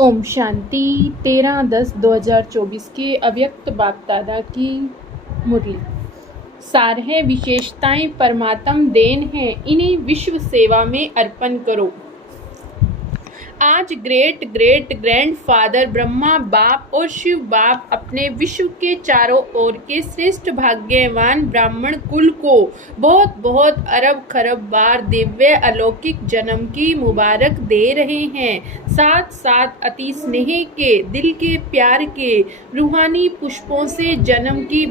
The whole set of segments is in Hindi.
ओम शांति 13/10/2024 के अव्यक्त बाप दादा की मुरली। सार है, विशेषताएं परमात्म देन है, इन्हें विश्व सेवा में अर्पण करो। आज ग्रेट ग्रेट ग्रैंडफादर ब्रह्मा बाप और शिव बाप अपने विश्व के चारों ओर के श्रेष्ठ भाग्यवान ब्राह्मण कुल को बहुत बहुत अरब खरब बार दिव्य अलौकिक जन्म की मुबारक दे रहे हैं। साथ साथ अति स्नेह के, दिल के प्यार के रूहानी पुष्पों से जन्म की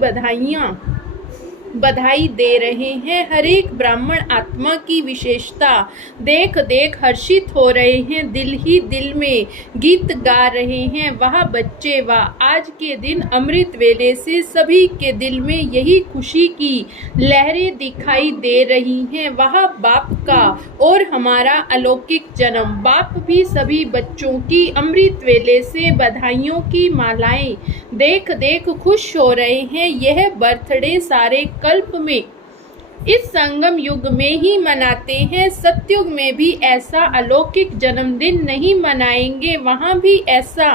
बधाई दे रहे हैं। हर एक ब्राह्मण आत्मा की विशेषता देख देख हर्षित हो रहे हैं, दिल ही दिल में गीत गा रहे हैं। वाह बच्चे वाह, आज के दिन अमृत वेले से सभी के दिल में यही खुशी की लहरें दिखाई दे रही हैं। वाह बाप का और हमारा अलौकिक जन्म। बाप भी सभी बच्चों की अमृत वेले से बधाइयों की मालाएं देख देख खुश हो रहे हैं। यह बर्थडे सारे कल्प में इस संगम युग में ही मनाते हैं। सतयुग में भी ऐसा अलौकिक जन्मदिन नहीं मनाएंगे, वहाँ भी ऐसा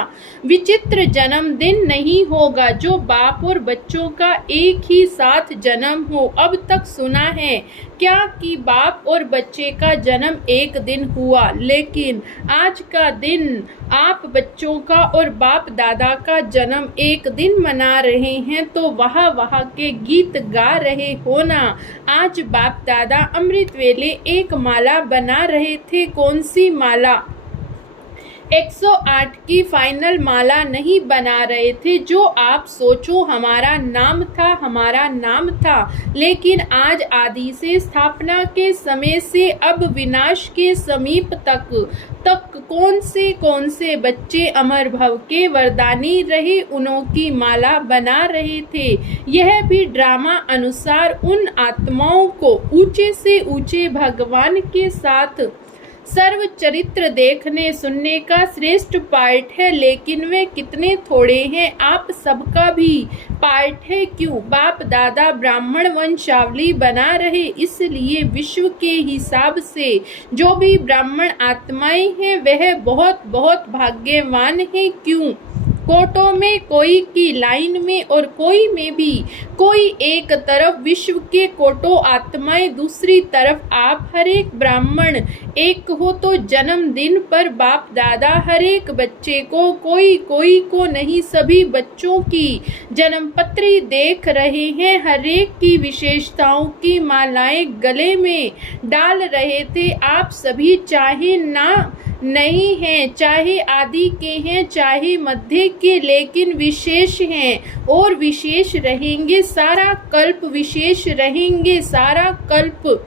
विचित्र जन्मदिन नहीं होगा जो बाप और बच्चों का एक ही साथ जन्म हो। अब तक सुना है क्या कि बाप और बच्चे का जन्म एक दिन हुआ, लेकिन आज का दिन आप बच्चों का और बाप दादा का जन्म एक दिन मना रहे हैं, तो वाह वाह के गीत गा रहे हो ना। आज बाप दादा अमृत वेले एक माला बना रहे थे। कौन सी माला? 108 की फाइनल माला नहीं बना रहे थे जो आप सोचो हमारा नाम था, लेकिन आज आदि से स्थापना के समय से अब विनाश के समीप तक कौन से बच्चे अमर भव के वरदानी रहे, उन्हों की माला बना रहे थे। यह भी ड्रामा अनुसार उन आत्माओं को ऊंचे से ऊंचे भगवान के साथ सर्व चरित्र देखने सुनने का श्रेष्ठ पार्ट है, लेकिन वे कितने थोड़े हैं। आप सबका भी पार्ट है। क्यों? बाप दादा ब्राह्मण वंशावली बना रहे, इसलिए विश्व के हिसाब से जो भी ब्राह्मण आत्माएं हैं वह बहुत बहुत भाग्यवान है। क्यों? कोटों में कोई की लाइन में और कोई में भी कोई एक तरफ विश्व के कोटो आत्माएं, दूसरी तरफ आप। हर एक ब्राह्मण एक हो तो जन्मदिन पर बाप दादा हर एक बच्चे को, कोई को नहीं, सभी बच्चों की जन्मपत्री देख रहे हैं। हर एक की विशेषताओं की मालाएं गले में डाल रहे थे। आप सभी चाहे नहीं हैं, चाहे आदि के हैं, चाहे मध्य के, लेकिन विशेष हैं और विशेष रहेंगे। सारा कल्प विशेष रहेंगे, सारा कल्प।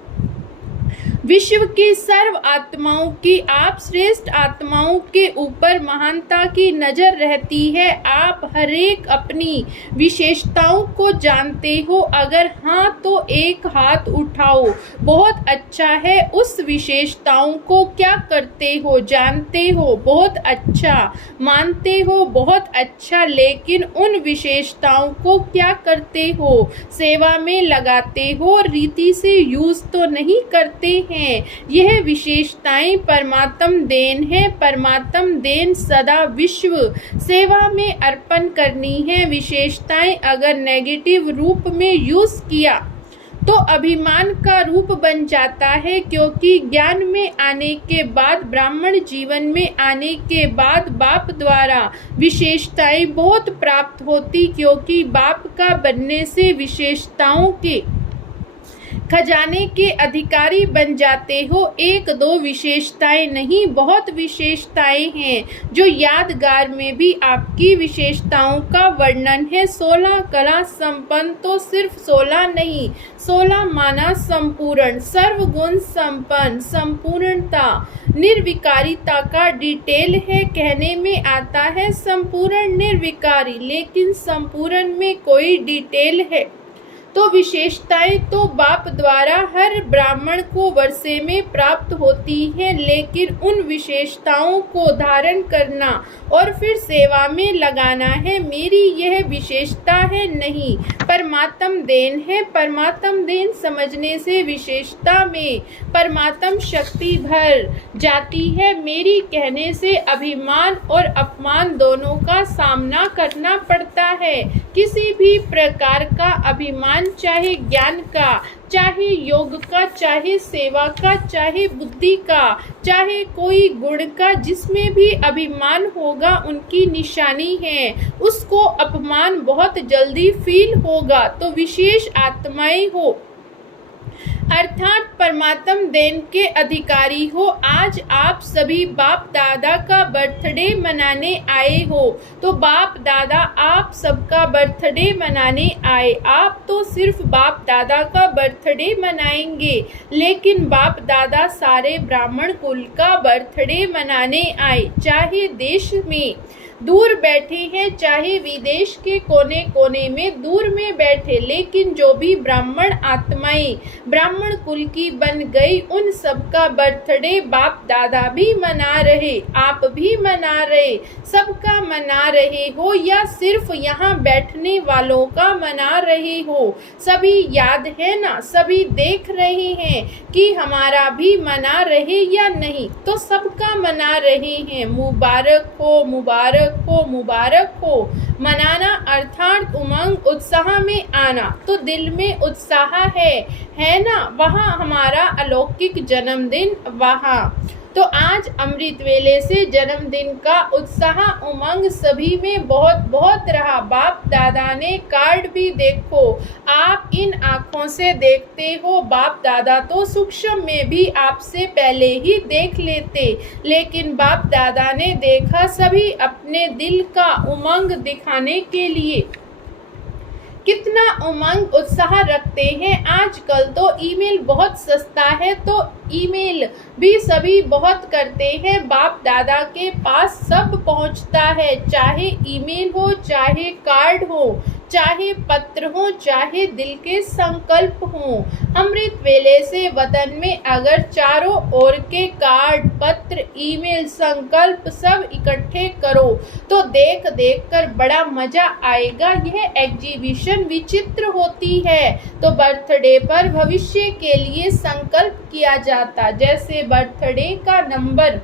विश्व की सर्व आत्माओं की, आप श्रेष्ठ आत्माओं के ऊपर महानता की नजर रहती है। आप हरेक अपनी विशेषताओं को जानते हो? अगर हाँ तो एक हाथ उठाओ। बहुत अच्छा है। उस विशेषताओं को क्या करते हो? जानते हो? बहुत अच्छा। मानते हो? बहुत अच्छा। लेकिन उन विशेषताओं को क्या करते हो? सेवा में लगाते हो, रीति से यूज तो नहीं करते हैं। यह विशेषताएं परमात्म देन है। परमात्म देन सदा विश्व सेवा में अर्पण करनी है। विशेषताएं अगर नेगेटिव रूप में यूज किया तो अभिमान का रूप बन जाता है, क्योंकि ज्ञान में आने के बाद, ब्राह्मण जीवन में आने के बाद बाप द्वारा विशेषताएं बहुत प्राप्त होती, क्योंकि बाप का बनने से विशेषताओं के खजाने के अधिकारी बन जाते हो। एक दो विशेषताएं नहीं, बहुत विशेषताएं हैं जो यादगार में भी आपकी विशेषताओं का वर्णन है। 16 कला संपन्न तो सिर्फ 16 नहीं, 16 माना संपूर्ण, सर्वगुण संपन्न, संपूर्णता, निर्विकारिता का डिटेल है। कहने में आता है संपूर्ण निर्विकारी, लेकिन संपूर्ण में कोई डिटेल है तो विशेषताएं तो बाप द्वारा हर ब्राह्मण को वर्षे में प्राप्त होती हैं, लेकिन उन विशेषताओं को धारण करना और फिर सेवा में लगाना है मेरी यह विशेषता है नहीं, परमात्म देन है। परमात्म देन समझने से विशेषता में परमात्म शक्ति भर जाती है। मेरी कहने से अभिमान और अपमान दोनों का सामना करना पड़ता है। किसी भी प्रकार का अभिमान, चाहे ज्ञान का, चाहे योग का, चाहे सेवा का, चाहे बुद्धि का, चाहे कोई गुण का, जिसमें भी अभिमान होगा उनकी निशानी है, उसको अपमान बहुत जल्दी फील होगा। तो विशेष आत्माएं हो अर्थात परमात्म देन के अधिकारी हो। आज आप सभी बाप दादा का बर्थडे मनाने आए हो, तो बाप दादा आप सबका बर्थडे मनाने आए। आप तो सिर्फ बाप दादा का बर्थडे मनाएंगे, लेकिन बाप दादा सारे ब्राह्मण कुल का बर्थडे मनाने आए। चाहे देश में दूर बैठे हैं, चाहे विदेश के कोने कोने में दूर में बैठे, लेकिन जो भी ब्राह्मण आत्माएं ब्राह्मण कुल की बन गई, उन सबका बर्थडे बाप दादा भी मना रहे, आप भी मना रहे, सबका मना रहे हो या सिर्फ यहाँ बैठने वालों का मना रहे हो? सभी याद है ना, सभी देख रहे हैं कि हमारा भी मना रहे या नहीं, तो सबका मना रहे हैं। मुबारक हो, मुबारक हो, मुबारक हो। मनाना अर्थात उमंग उत्साह में आना, तो दिल में उत्साह है ना, वहाँ हमारा अलौकिक जन्मदिन वहाँ। तो आज अमृत वेले से जन्मदिन का उत्साह उमंग सभी में बहुत बहुत रहा। बाप दादा ने कार्ड भी देखो, आप इन आँखों से देखते हो, बाप दादा तो सूक्ष्म में भी आपसे पहले ही देख लेते, लेकिन बाप दादा ने देखा सभी अपने दिल का उमंग दिखाने के लिए कितना उमंग उत्साह रखते हैं। आजकल तो ईमेल बहुत सस्ता है, तो ईमेल भी सभी बहुत करते हैं। बाप दादा के पास सब पहुंचता है, चाहे ईमेल हो, चाहे कार्ड हो, चाहे पत्र हो, चाहे दिल के संकल्प हो। अमृत वेले से वतन में अगर चारों ओर के कार्ड, पत्र, ईमेल, संकल्प सब इकट्ठे करो तो देख देख कर बड़ा मजा आएगा। यह एग्जीबिशन विचित्र होती है। तो बर्थडे पर भविष्य के लिए संकल्प किया जाता, जैसे बर्थडे का नंबर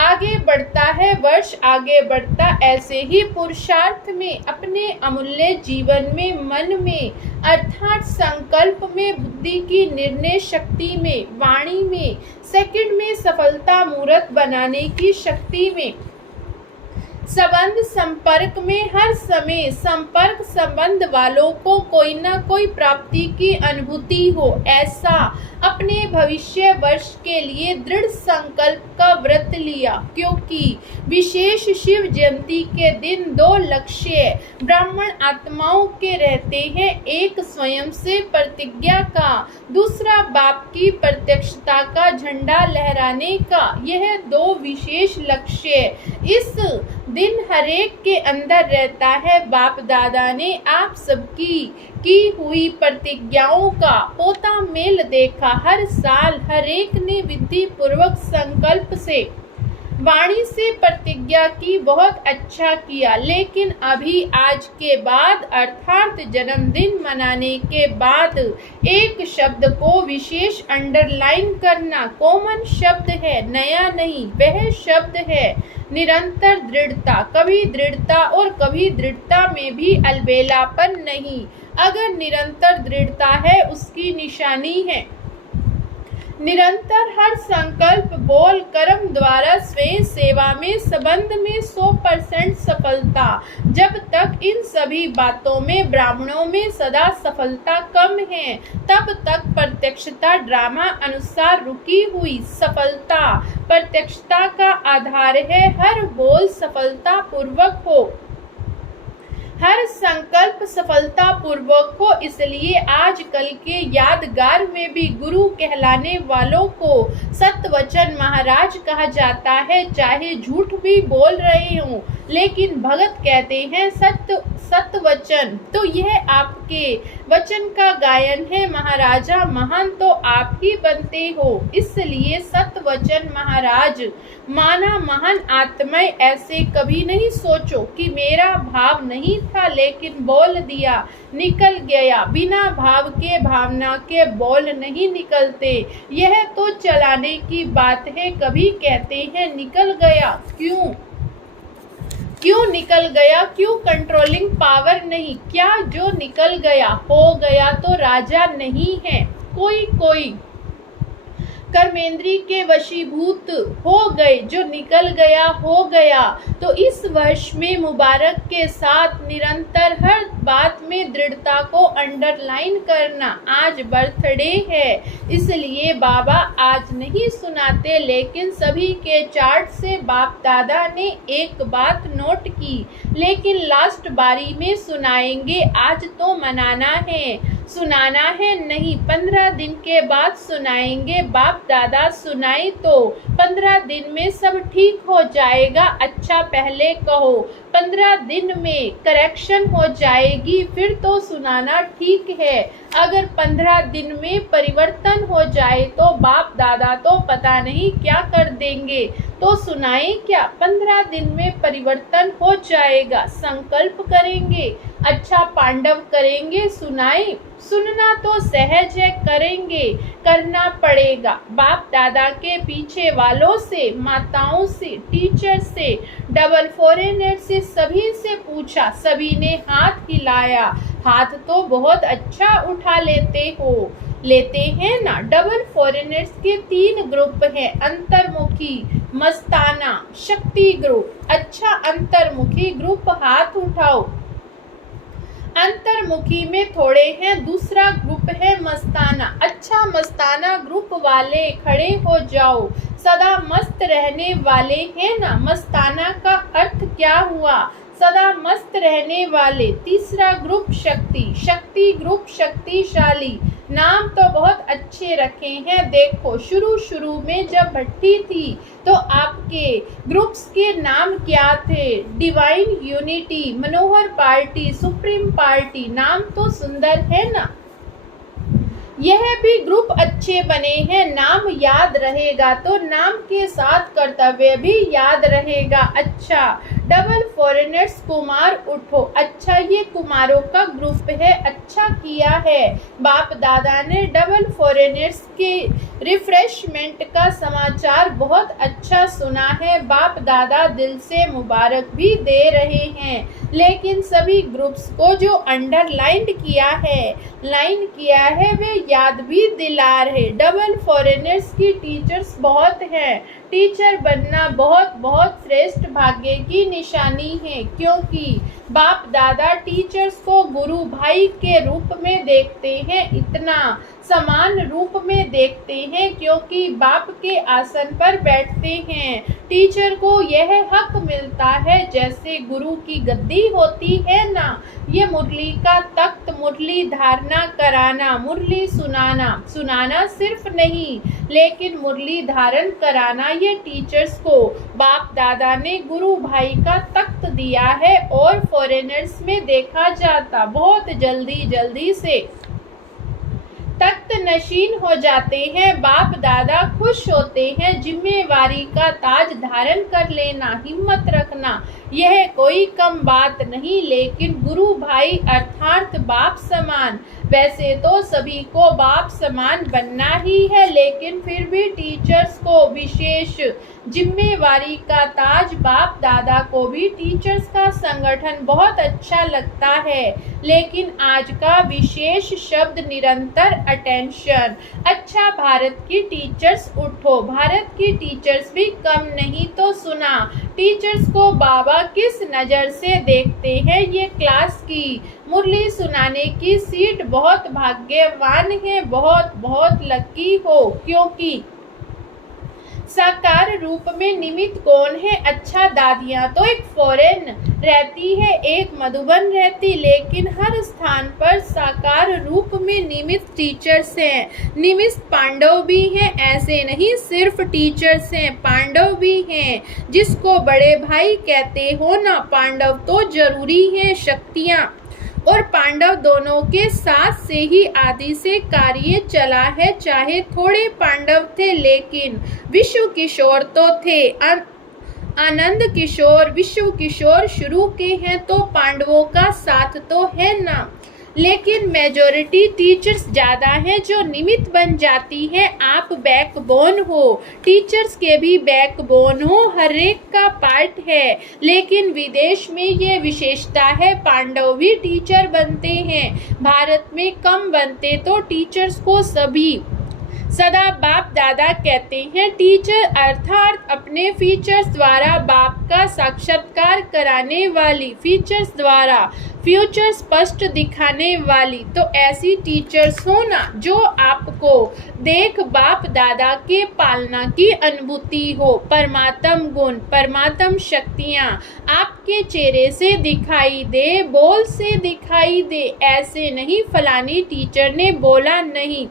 आगे बढ़ता है, वर्ष आगे बढ़ता, ऐसे ही पुरुषार्थ में, अपने अमूल्य जीवन में, मन में अर्थात संकल्प में, बुद्धि की निर्णय शक्ति में, वाणी में, सेकंड में सफलता मूर्त बनाने की शक्ति में, संबंध संपर्क में हर समय संपर्क संबंध वालों को कोई न कोई प्राप्ति की अनुभूति हो, ऐसा अपने भविष्य वर्ष के लिए दृढ़ संकल्प का व्रत लिया। क्योंकि विशेष शिव जयंती के दिन दो लक्ष्य ब्राह्मण आत्माओं के रहते हैं, एक स्वयं से प्रतिज्ञा का, दूसरा बाप की प्रत्यक्षता का झंडा लहराने का। यह दो विशेष लक्ष्य इस दिन हरेक के अंदर रहता है। बाप दादा ने आप सबकी की हुई प्रतिज्ञाओं का पोता मेल देखा। हर साल हरेक ने विधि पूर्वक संकल्प से, वाणी से प्रतिज्ञा की, बहुत अच्छा किया। लेकिन अभी आज के बाद अर्थात जन्मदिन मनाने के बाद एक शब्द को विशेष अंडरलाइन करना, कॉमन शब्द है, नया नहीं। वह शब्द है निरंतर दृढ़ता। कभी दृढ़ता और कभी दृढ़ता में भी अलबेलापन नहीं। अगर निरंतर दृढ़ता है उसकी निशानी है निरंतर हर संकल्प, बोल, कर्म द्वारा स्वयं सेवा में, संबंध में 100% सफलता। जब तक इन सभी बातों में ब्राह्मणों में सदा सफलता कम है, तब तक प्रत्यक्षता ड्रामा अनुसार रुकी हुई सफलता प्रत्यक्षता का आधार है। हर बोल सफलता पूर्वक हो, हर संकल्प सफलता पूर्वक हो, इसलिए आजकल के यादगार में भी गुरु कहलाने वालों को सतवचन महाराज कहा जाता है। चाहे झूठ भी बोल रहे हों, लेकिन भगत कहते हैं सतवचन। तो यह आपके वचन का गायन है महाराजा, महान तो आप ही बनते हो, इसलिए सतवचन महाराज। माना महान आत्माएं, ऐसे कभी नहीं सोचो कि मेरा भाव नहीं था लेकिन बोल दिया, निकल गया। बिना भाव के भावना के बोल नहीं निकलते, यह तो चलाने की बात है। कभी कहते हैं निकल गया, क्यों निकल गया, क्यों कंट्रोलिंग पावर नहीं, क्या जो निकल गया हो गया तो राजा नहीं है। कोई कर्मेंद्री के वशीभूत हो गए, जो निकल गया हो गया। तो इस वर्ष में मुबारक के साथ निरंतर हर बात में दृढ़ता को अंडरलाइन करना। आज बर्थडे है, इसलिए बाबा आज नहीं सुनाते, लेकिन सभी के चार्ट से बाप दादा ने एक बात नोट की, लेकिन लास्ट बारी में सुनाएंगे। आज तो मनाना है, सुनाना है नहीं, 15 दिन के बाद सुनाएंगे। बाप दादा सुनाई तो 15 दिन में सब ठीक हो जाएगा। अच्छा पहले कहो, 15 दिन में करेक्शन हो जाएगी, फिर तो सुनाना ठीक है। अगर 15 दिन में परिवर्तन हो जाए तो बाप दादा तो पता नहीं क्या कर देंगे। तो सुनाए क्या, 15 दिन में परिवर्तन हो जाएगा। संकल्प करेंगे, अच्छा पांडव करेंगे, सुनाए। सुनना तो सहज है, करेंगे, करना पड़ेगा। बाप दादा के पीछे वालों से, माताओं से, टीचर से, डबल फॉरेनर से, सभी से पूछा, सभी ने हाथ हिलाया। हाथ तो बहुत अच्छा उठा लेते हैं ना। डबल फॉरेनर्स के 3 ग्रुप हैं, अंतर्मुखी, मस्ताना, शक्ति ग्रुप। अच्छा अंतर्मुखी ग्रुप हाथ उठाओ। अंतर्मुखी में थोड़े हैं, दूसरा ग्रुप है मस्ताना। अच्छा मस्ताना ग्रुप वाले खड़े हो जाओ। सदा मस्त रहने वाले हैं ना। मस्ताना का अर्थ क्या हुआ, सदा मस्त रहने वाले। तीसरा ग्रुप शक्ति ग्रुप शक्तिशाली। नाम तो बहुत अच्छे रखे हैं। देखो शुरू में जब भट्टी थी तो आपके ग्रुप्स के नाम क्या थे, डिवाइन यूनिटी, मनोहर पार्टी, सुप्रीम पार्टी। नाम तो सुंदर है ना। यह भी ग्रुप अच्छे बने हैं। नाम याद रहेगा तो नाम के साथ कर्तव्य भी याद रहेगा। अच्छा डबल फॉरेनर्स कुमार उठो। अच्छा ये कुमारों का ग्रुप है, अच्छा किया है। बाप दादा ने डबल फॉरेनर्स के रिफ्रेशमेंट का समाचार बहुत अच्छा सुना है। बाप दादा दिल से मुबारक भी दे रहे हैं, लेकिन सभी ग्रुप्स को जो अंडरलाइन किया है वे याद भी दिला रहे। डबल फॉरेनर्स की टीचर्स बहुत हैं। टीचर बनना बहुत बहुत श्रेष्ठ भाग्य की निशानी है, क्योंकि बाप दादा टीचर्स को गुरु भाई के रूप में देखते हैं, इतना समान रूप में देखते हैं क्योंकि बाप के आसन पर बैठते हैं। टीचर को यह हक मिलता है जैसे गुरु की गद्दी होती है ना। ये मुरली का तख्त, मुरली धारणा कराना, मुरली सुनाना सिर्फ नहीं लेकिन मुरली धारण कराना, ये टीचर्स को बाप दादा ने गुरु भाई का तख्त दिया है। और फॉरेनर्स में देखा जाता बहुत जल्दी से तख्त नशीन हो जाते हैं। बाप दादा खुश होते हैं। जिम्मेवारी का ताज धारण कर लेना, हिम्मत रखना, यह कोई कम बात नहीं, लेकिन गुरु भाई अर्थात बाप समान। वैसे तो सभी को बाप समान बनना ही है, लेकिन फिर भी टीचर्स को विशेष जिम्मेवारी का ताज। बाप दादा को भी टीचर्स का संगठन बहुत अच्छा लगता है, लेकिन आज का विशेष शब्द निरंतर अटेंशन। अच्छा भारत की टीचर्स उठो। भारत की टीचर्स भी कम नहीं तो सुना। टीचर्स को बाबा किस नज़र से देखते हैं, ये क्लास की मुरली सुनाने की सीट बहुत भाग्यवान है, बहुत बहुत लकी हो, क्योंकि साकार रूप में निमित्त कौन है? अच्छा दादियाँ तो एक फॉरेन रहती है, एक मधुबन रहती, लेकिन हर स्थान पर साकार रूप में निमित्त टीचर्स हैं। निमित्त पांडव भी हैं, ऐसे नहीं सिर्फ टीचर्स हैं, पांडव भी हैं। जिसको बड़े भाई कहते हो ना, पांडव तो जरूरी है। शक्तियाँ और पांडव दोनों के साथ से ही आदि से कार्य चला है। चाहे थोड़े पांडव थे, लेकिन विश्व किशोर तो थे। आनंद किशोर, विश्व किशोर शुरू के हैं, तो पांडवों का साथ तो है ना। लेकिन मेजॉरिटी टीचर्स ज़्यादा हैं जो निमित्त बन जाती हैं। आप बैकबोन हो, टीचर्स के भी बैकबोन हो, हर एक का पार्ट है। लेकिन विदेश में ये विशेषता है, पांडव भी टीचर बनते हैं, भारत में कम बनते। तो टीचर्स को सभी सदा बाप दादा कहते हैं। टीचर अर्थात अपने फीचर्स द्वारा बाप का साक्षात्कार कराने वाली, फीचर्स द्वारा फ्यूचर स्पष्ट दिखाने वाली। तो ऐसी टीचर्स हो ना जो आपको देख बाप दादा के पालना की अनुभूति हो। परमात्म गुण, परमात्म शक्तियाँ आपके चेहरे से दिखाई दे, बोल से दिखाई दे। ऐसे नहीं फलानी टीचर ने बोला, नहीं,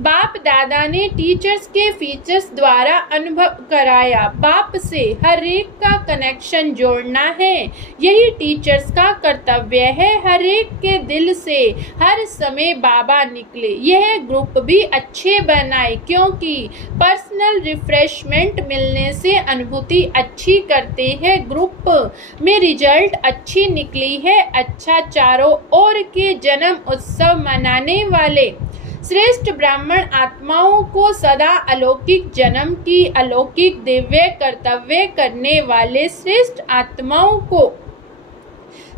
बाप दादा ने टीचर्स के फीचर्स द्वारा अनुभव कराया। बाप से हर एक का कनेक्शन जोड़ना है, यही टीचर्स का कर्तव्य है। हर एक के दिल से हर समय बाबा निकले, यह ग्रुप भी अच्छे बनाए, क्योंकि पर्सनल रिफ्रेशमेंट मिलने से अनुभूति अच्छी करते हैं। ग्रुप में रिजल्ट अच्छी निकली है। अच्छा, चारों ओर के जन्म उत्सव मनाने वाले श्रेष्ठ ब्राह्मण आत्माओं को सदा अलौकिक जन्म की अलौकिक दिव्य कर्तव्य करने वाले श्रेष्ठ आत्माओं को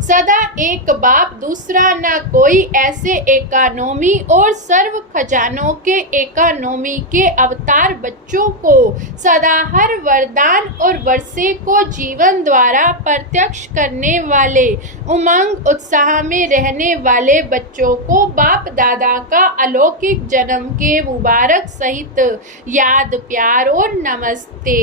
सदा एक बाप दूसरा न कोई, ऐसे इकोनॉमी और सर्व खजानों के इकोनॉमी के अवतार बच्चों को सदा हर वरदान और वर्षे को जीवन द्वारा प्रत्यक्ष करने वाले, उमंग उत्साह में रहने वाले बच्चों को बाप दादा का अलौकिक जन्म के मुबारक सहित याद, प्यार और नमस्ते।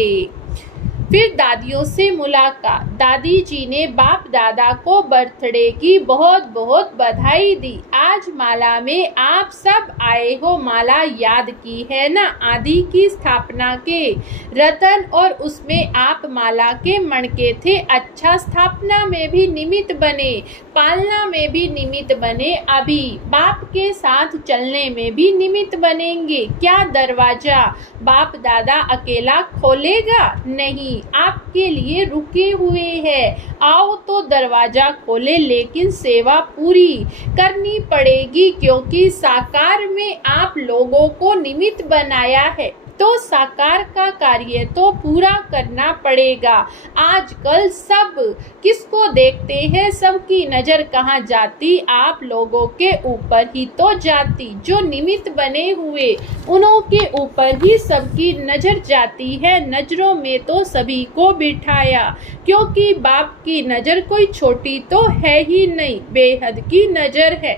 फिर दादियों से मुलाकात। दादी जी ने बाप दादा को बर्थडे की बहुत बहुत बधाई दी। आज माला में आप सब आए हो, माला याद की है ना, आदि की स्थापना के रतन, और उसमें आप माला के मणके थे। अच्छा, स्थापना में भी निमित्त बने, पालना में भी निमित्त बने, अभी बाप के साथ चलने में भी निमित्त बनेंगे। क्या दरवाजा बाप दादा अकेला खोलेगा? नहीं, आपके लिए रुके हुए हैं। आओ तो दरवाजा खोले, लेकिन सेवा पूरी करनी पड़ेगी, क्योंकि साकार में आप लोगों को निमित्त बनाया है, तो साकार का कार्य तो पूरा करना पड़ेगा। आजकल सब किसको देखते हैं, सबकी नज़र कहाँ जाती? आप लोगों के ऊपर ही तो जाती। जो निमित्त बने हुए उन्हों के ऊपर ही सबकी नज़र जाती है। नज़रों में तो सभी को बिठाया, क्योंकि बाप की नज़र कोई छोटी तो है ही नहीं, बेहद की नज़र है।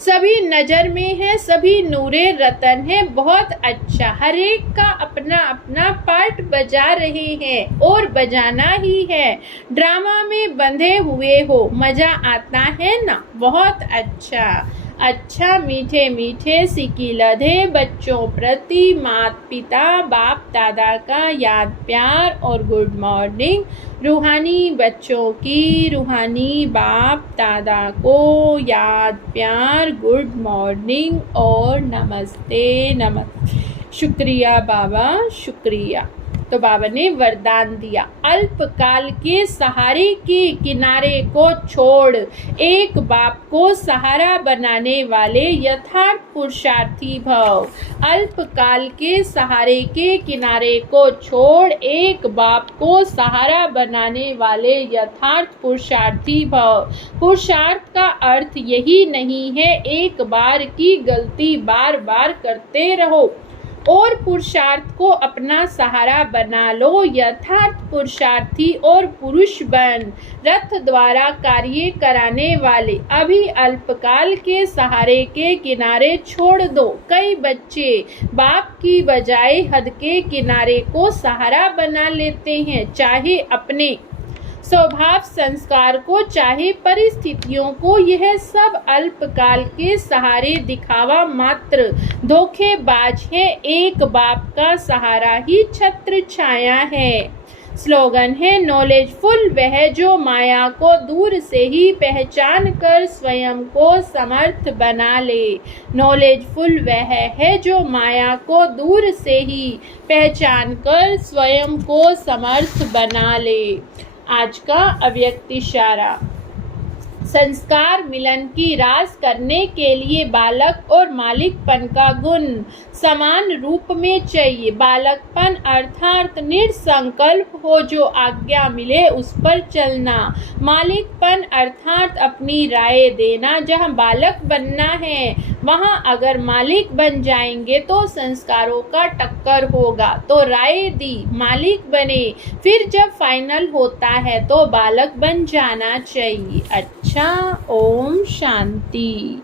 सभी नज़र में है, सभी नूरे रतन है। बहुत अच्छा, हर एक का अपना अपना पार्ट बजा रहे हैं और बजाना ही है। ड्रामा में बंधे हुए हो, मज़ा आता है ना? बहुत अच्छा। अच्छा, मीठे मीठे सिक्के लधे बच्चों प्रति माता पिता बाप दादा का याद, प्यार और गुड मॉर्निंग। रूहानी बच्चों की रूहानी बाप दादा को याद, प्यार, गुड मॉर्निंग और नमस्ते। शुक्रिया बाबा, शुक्रिया। तो बाबा ने वरदान दिया, अल्पकाल के सहारे के किनारे को छोड़ एक बाप को सहारा बनाने वाले यथार्थ पुरुषार्थी भव। अल्पकाल के सहारे के किनारे को छोड़ एक बाप को सहारा बनाने वाले यथार्थ पुरुषार्थी भव। पुरुषार्थ का अर्थ यही नहीं है एक बार की गलती बार बार करते रहो। और पुरुषार्थ को अपना सहारा बना लो। यथार्थ पुरुषार्थी और पुरुष बन, रथ द्वारा कार्य कराने वाले। अभी अल्पकाल के सहारे के किनारे छोड़ दो। कई बच्चे बाप की बजाय हद के किनारे को सहारा बना लेते हैं, चाहे अपने स्वभाव संस्कार को, चाहे परिस्थितियों को। यह सब अल्पकाल के सहारे दिखावा मात्र, धोखेबाज है। एक बाप का सहारा ही छत्र छाया है। स्लोगन है नॉलेजफुल वह जो माया को दूर से ही पहचान कर स्वयं को समर्थ बना ले। नॉलेजफुल वह है जो माया को दूर से ही पहचान कर स्वयं को समर्थ बना ले। आज का अव्यक्त इशारा। संस्कार मिलन की रास करने के लिए बालक और मालिकपन का गुण समान रूप में चाहिए। बालकपन अर्थात निसंकल्प हो, जो आज्ञा मिले उस पर चलना। मालिकपन अर्थात अपनी राय देना। जहाँ बालक बनना है वहाँ अगर मालिक बन जाएंगे तो संस्कारों का टक्कर होगा। तो राय दी, मालिक बने, फिर जब फाइनल होता है तो बालक बन जाना चाहिए। अच्छा, ओम शांति।